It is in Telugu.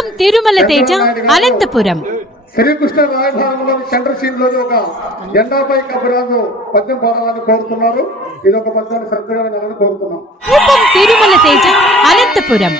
రూపం తిరుమల తేజ, అనంతపురం. శ్రీకృష్ణ రాయభారంలోని సెంటర్ సీన్ లోని ఒక ఎండాపై కబిరాజు పద్యం పాడాలని కోరుతున్నారు. ఇది ఒక పద్యాన్ని శ్రద్ధగా వినాలని కోరుతున్నాం. రూపం తిరుమల తేజ, అనంతపురం.